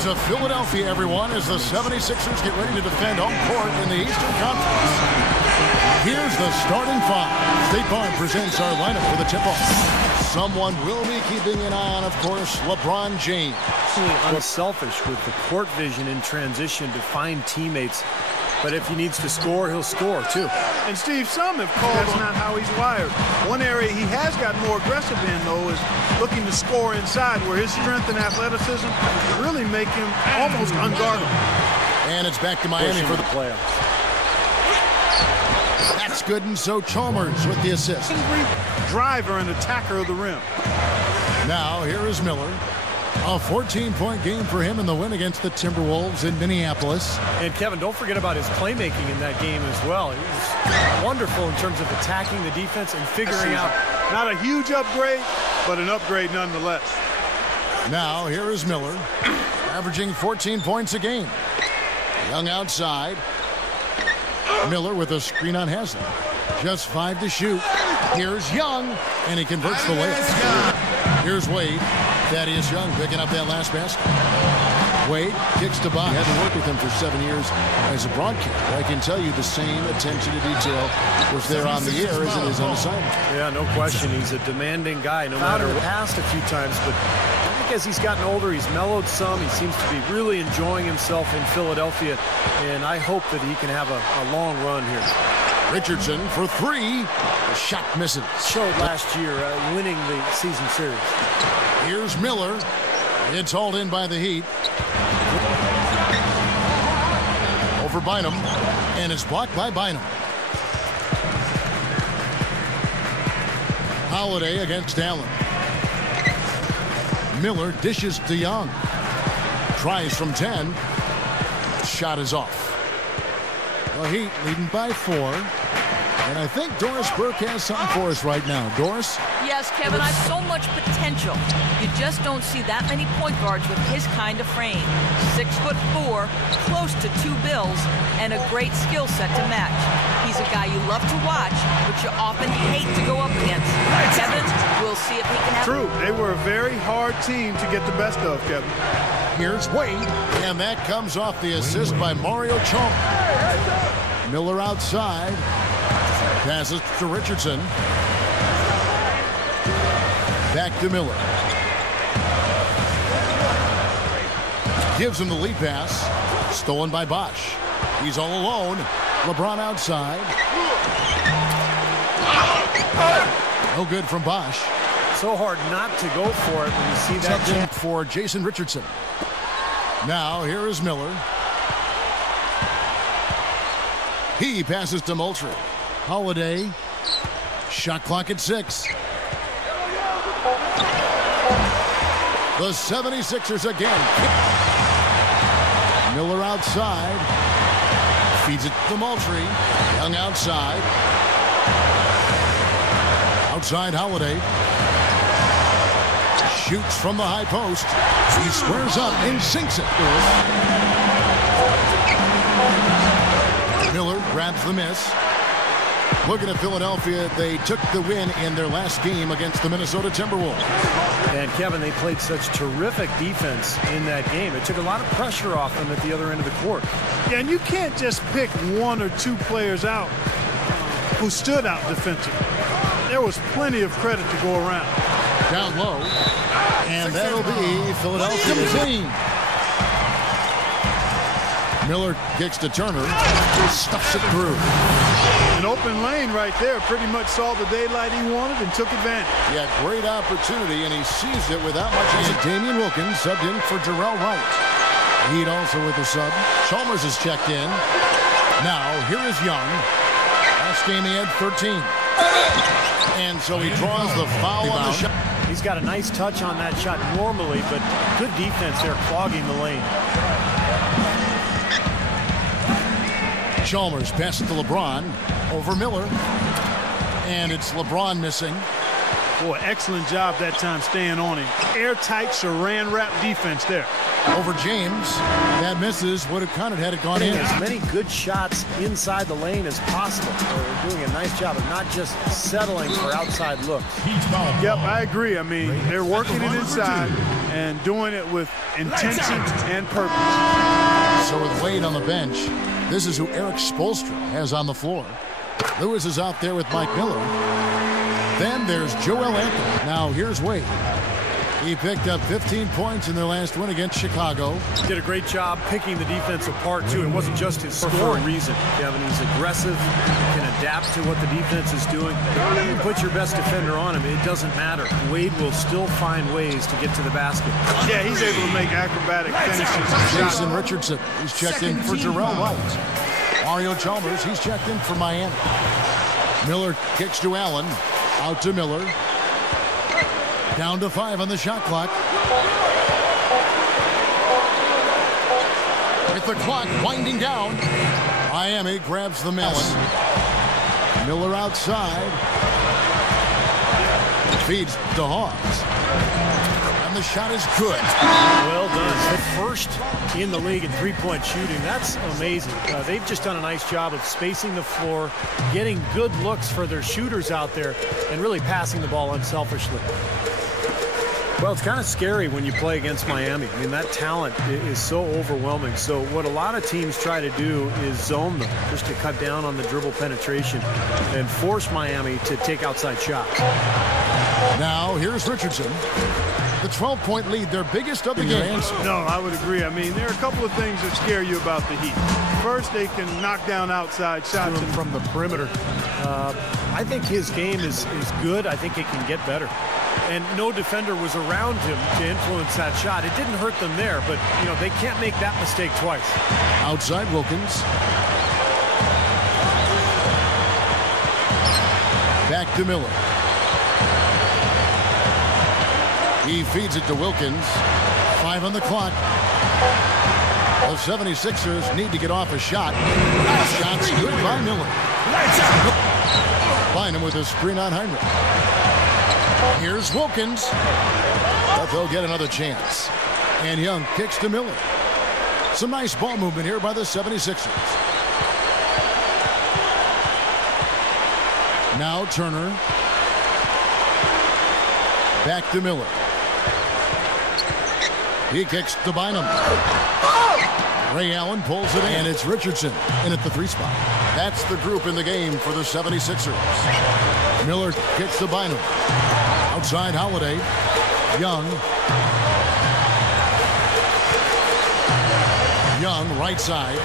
to Philadelphia, everyone, as the 76ers get ready to defend home court in the Eastern Conference. Here's the starting five. State Farm presents our lineup for the tip-off. Someone will be keeping an eye on, of course, LeBron James. Unselfish with the court vision in transition to find teammates. But if he needs to score, he'll score, too. And, Steve, some have called that's not how he's wired. One area he has gotten more aggressive in, though, is looking to score inside, where his strength and athleticism really make him almost unguardable. And it's back to Miami for the playoffs. That's good, and so Chalmers with the assist. Driver and attacker of the rim. Now, here is Miller. A 14-point game for him in the win against the Timberwolves in Minneapolis. And, Kevin, don't forget about his playmaking in that game as well. He was wonderful in terms of attacking the defense and figuring out. Not a huge upgrade, but an upgrade nonetheless. Now, here is Miller, averaging 14 points a game. Young outside. Miller with a screen on Haslem. Just 5 to shoot. Here's Young, and he converts the layup. Here's Wade. Thaddeus Young picking up that last basket. Wade kicks to Bob. Had to work with him for 7 years as a broadcaster. I can tell you the same attention to detail was there on the air as it is on the sideline. Yeah, no question. He's a demanding guy, no matter what. Passed a few times, but I think as he's gotten older, he's mellowed some. He seems to be really enjoying himself in Philadelphia, and I hope that he can have a long run here. Richardson for 3. The shot misses. Showed last year winning the season series. Here's Miller. It's hauled in by the Heat. Over Bynum. And it's blocked by Bynum. Holiday against Allen. Miller dishes to Young. Tries from 10. Shot is off. The Heat leading by 4. And I think Doris Burke has something for us right now. Doris? Yes, Kevin, I've so much potential. You just don't see that many point guards with his kind of frame. 6'4", close to 2 bills, and a great skill set to match. He's a guy you love to watch, but you often hate to go up against. Kevin, we'll see if he can have... True, they were a very hard team to get the best of, Kevin. Here's Wade, and that comes off the assist by Mario Chalmers. Miller outside. Passes to Richardson. Back to Miller. Gives him the lead pass. Stolen by Bosch. He's all alone. LeBron outside. No good from Bosch. So hard not to go for it when you see that jump for Jason Richardson. Now here is Miller. He passes to Moultrie. Holiday. Shot clock at 6. The 76ers again. Miller outside. Feeds it to Moultrie. Young outside. Outside Holiday. Shoots from the high post. He squares up and sinks it. Miller grabs the miss. Looking at Philadelphia, they took the win in their last game against the Minnesota Timberwolves. And, Kevin, they played such terrific defense in that game. It took a lot of pressure off them at the other end of the court. Yeah, and you can't just pick 1 or 2 players out who stood out defensively. There was plenty of credit to go around. Down low, and that'll be Philadelphia's team. Miller kicks to Turner, stuffs it through. An open lane right there, pretty much saw the daylight he wanted and took advantage. Yeah, great opportunity, and he seized it without much hesitation. Damian Wilkins subbed in for Jarrell Wright. Heat also with a sub. Chalmers is checked in. Now, here is Young. Last game he had 13. And so he draws the foul on the shot. He's got a nice touch on that shot normally, but good defense there, clogging the lane. Chalmers passes to LeBron over Miller. And it's LeBron missing. Boy, excellent job that time staying on him. Airtight saran wrap defense there. Over James. That misses. Would have counted had it gone in. As many good shots inside the lane as possible. They're doing a nice job of not just settling for outside looks. Yep, I agree. I mean, they're working it inside and doing it with intention and purpose. So with Wade on the bench, this is who Eric Spoelstra has on the floor. Lewis is out there with Mike Miller. Then there's Joel Anthony. Now here's Wade. He picked up 15 points in their last win against Chicago. Did a great job picking the defense apart, too. It wasn't just his scoring reason. Kevin, he's aggressive, can adapt to what the defense is doing. You put your best defender on him, it doesn't matter. Wade will still find ways to get to the basket. Yeah, he's able to make acrobatic finishes. Jason Richardson, he's checked in for Jarrell White. Mario Chalmers, he's checked in for Miami. Miller kicks to Allen. Out to Miller. Down to 5 on the shot clock. With the clock winding down, Miami grabs the miss. Miller outside. Feeds to Hawks. And the shot is good. Well done. First in the league in three-point shooting. That's amazing. They've just done a nice job of spacing the floor, getting good looks for their shooters out there, and really passing the ball unselfishly. Well, it's kind of scary when you play against Miami. I mean, that talent is so overwhelming. So what a lot of teams try to do is zone them, just to cut down on the dribble penetration and force Miami to take outside shots. Now, here's Richardson. The 12-point lead, their biggest of the game. No, I would agree. I mean, there are a couple of things that scare you about the Heat. First, they can knock down outside shots from the perimeter. I think his game is good. I think it can get better. And no defender was around him to influence that shot. It didn't hurt them there, but, you know, they can't make that mistake twice. Outside Wilkins. Back to Miller. He feeds it to Wilkins. 5 on the clock. The 76ers need to get off a shot. Shots good by Miller. Bynum with a screen on Heinrich. Here's Wilkins. But they'll get another chance. And Young kicks to Miller. Some nice ball movement here by the 76ers. Now Turner. Back to Miller. He kicks to Bynum. Ray Allen pulls it in, and it's Richardson in at the 3 spot. That's the group in the game for the 76ers. Miller kicks to Bynum. Outside Holiday. Young. Young, right side.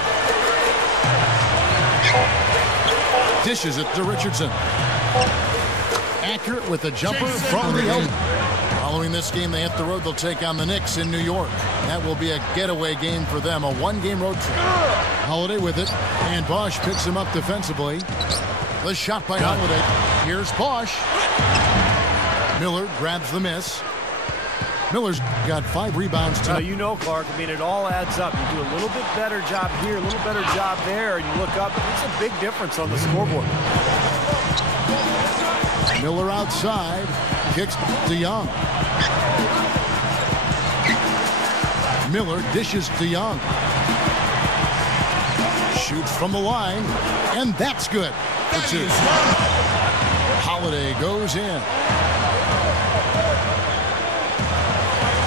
Dishes it to Richardson. Accurate with the jumper from the elbow. Following this game, they hit the road. They'll take on the Knicks in New York. That will be a getaway game for them, a one-game road trip. Holiday with it, and Bosch picks him up defensively. The shot by Holiday. Here's Bosch. Miller grabs the miss. Miller's got 5 rebounds tonight. You know, Clark, I mean, it all adds up. You do a little bit better job here, a little better job there, and you look up. It's a big difference on the scoreboard. Miller outside. Kicks to Young. Miller dishes to Young. Shoots from the line, and that's good for 2. Holiday goes in.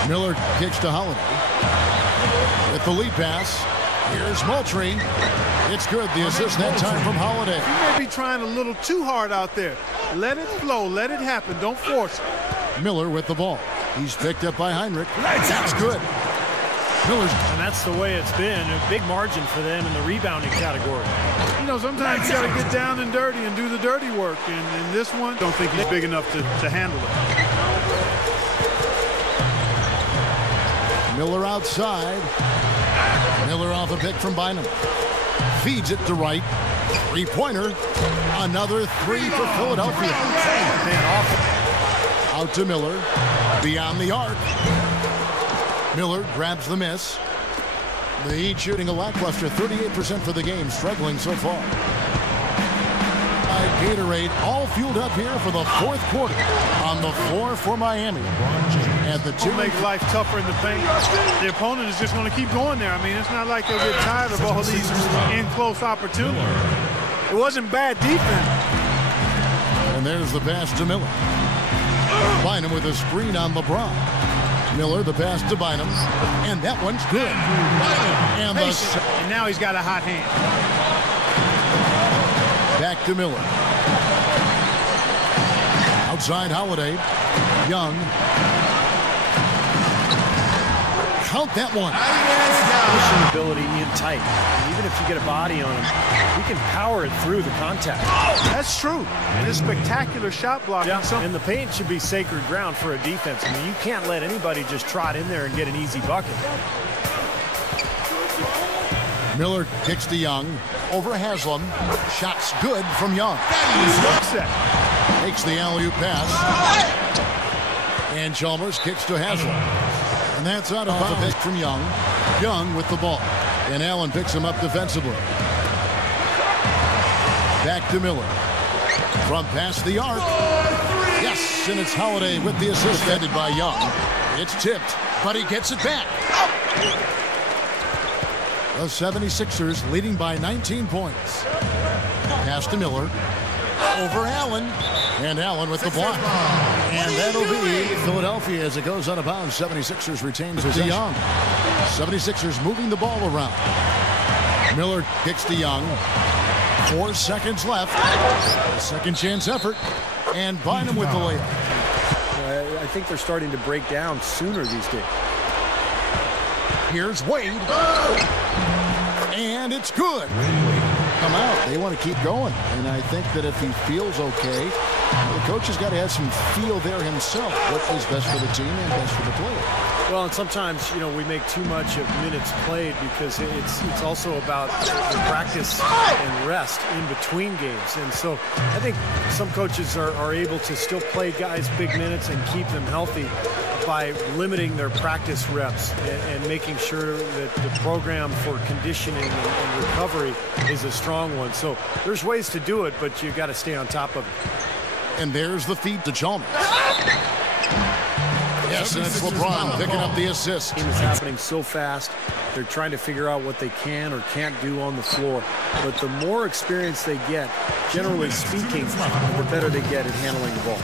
Miller kicks to Holiday. With the lead pass, here's Moultrie. It's good. The assist that time from Holiday. You may be trying a little too hard out there. Let it flow. Let it happen. Don't force it. Miller with the ball. He's picked up by Heinrich. That's good. Miller's. And that's the way it's been. A big margin for them in the rebounding category. You know, sometimes you got to get down and dirty and do the dirty work. And in this one, don't think he's big enough to handle it. Miller outside. Miller off a pick from Bynum. Feeds it to Wright. 3-pointer. Another 3 for Philadelphia. Out to Miller. Beyond the arc. Miller grabs the miss. The Heat shooting a lackluster 38% for the game. Struggling so far. Gatorade all fueled up here for the fourth quarter. On the floor for Miami. And the two make life tougher in the paint. The opponent is just going to keep going there. I mean, it's not like they'll get tired of all these in-close opportunities. It wasn't bad defense. And there's the pass to Miller. Bynum with a screen on LeBron. Miller, the pass to Bynum. And that one's good. And now he's got a hot hand. Back to Miller. Outside Holiday. Young. Count that one. Pushing ability in tight. Even if you get a body on him, he can power it through the contact. That's true. And it's spectacular shot blocking. Yeah. And the paint should be sacred ground for a defense. I mean, you can't let anybody just trot in there and get an easy bucket. Miller kicks to Young. Over Haslam. Shots good from Young. Takes the alley-oop pass. And Chalmers kicks to Haslam. And that's out of bounds. A pick from Young. Young with the ball. And Allen picks him up defensively. Back to Miller. From past the arc. Yes, and it's Holiday with the assist. Defended by Young. It's tipped, but he gets it back. The 76ers leading by 19 points. Pass to Miller. Over Allen. And Allen with the block. And that'll be Philadelphia as it goes out of bounds. 76ers retains to Young. 76ers moving the ball around. Miller kicks to Young. 4 seconds left. A second chance effort. And Bynum with the layup. I think they're starting to break down sooner these days. Here's Wade. And it's good. Come out. They want to keep going. And I think that if he feels okay, the coach has got to have some feel there himself. What is best for the team and best for the player. Well, and sometimes, you know, we make too much of minutes played because it's also about the practice and rest in between games. And so I think some coaches are able to still play guys big minutes and keep them healthy by limiting their practice reps and making sure that the program for conditioning and recovery is a strong one. So there's ways to do it, but you got to stay on top of it. And there's the feed to Chalmers. Yes, and it's LeBron picking up the assist. It is happening so fast. They're trying to figure out what they can or can't do on the floor. But the more experience they get, generally speaking, the better they get at handling the ball.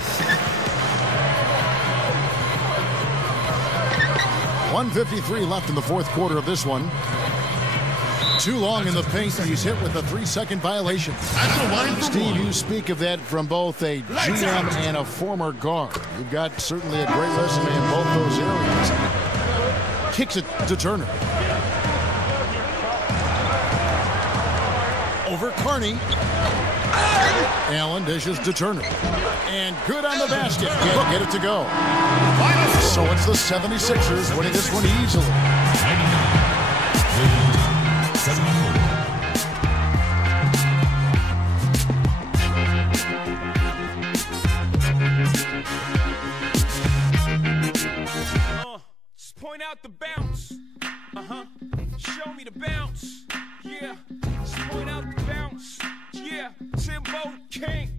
1:53 left in the fourth quarter of this one. Too long in the paint. He's hit with a 3-second violation. Steve, you speak of that from both a GM and a former guard. You've got certainly a great resume in both those areas. Kicks it to Turner. Over Carney. Allen dishes to Turner. And good on the basket. Can't get it to go. So it's the 76ers winning this one easily. Just point out the bounce. Show me the bounce. Yeah. Just point out the bounce. Yeah. Timbo King.